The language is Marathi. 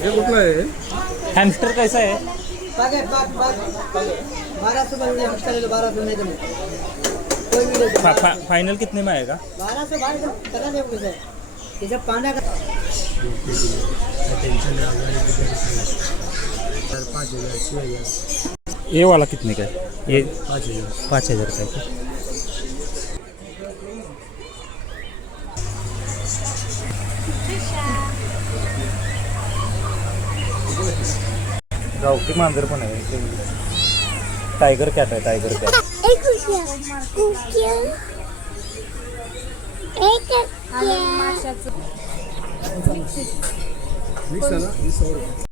हे कुठलं आहे? हॅमस्टर कैसा आहे? 1200 में हमस्टर ले लो, 1200 नहीं तो कोई भी ले लो। फाइनल कितने में आएगा? 1200 1200 करा दे मुझे। ये जब पाना का टेंशन है यार 5000 6000 ये वाला कितने का है? ये 5000 5000 का है क्या? गावठी मांजर पण आहे. टायगर कॅट आहे, टायगर कॅट. माशाचं मिक्स आहे ना 20 रुपये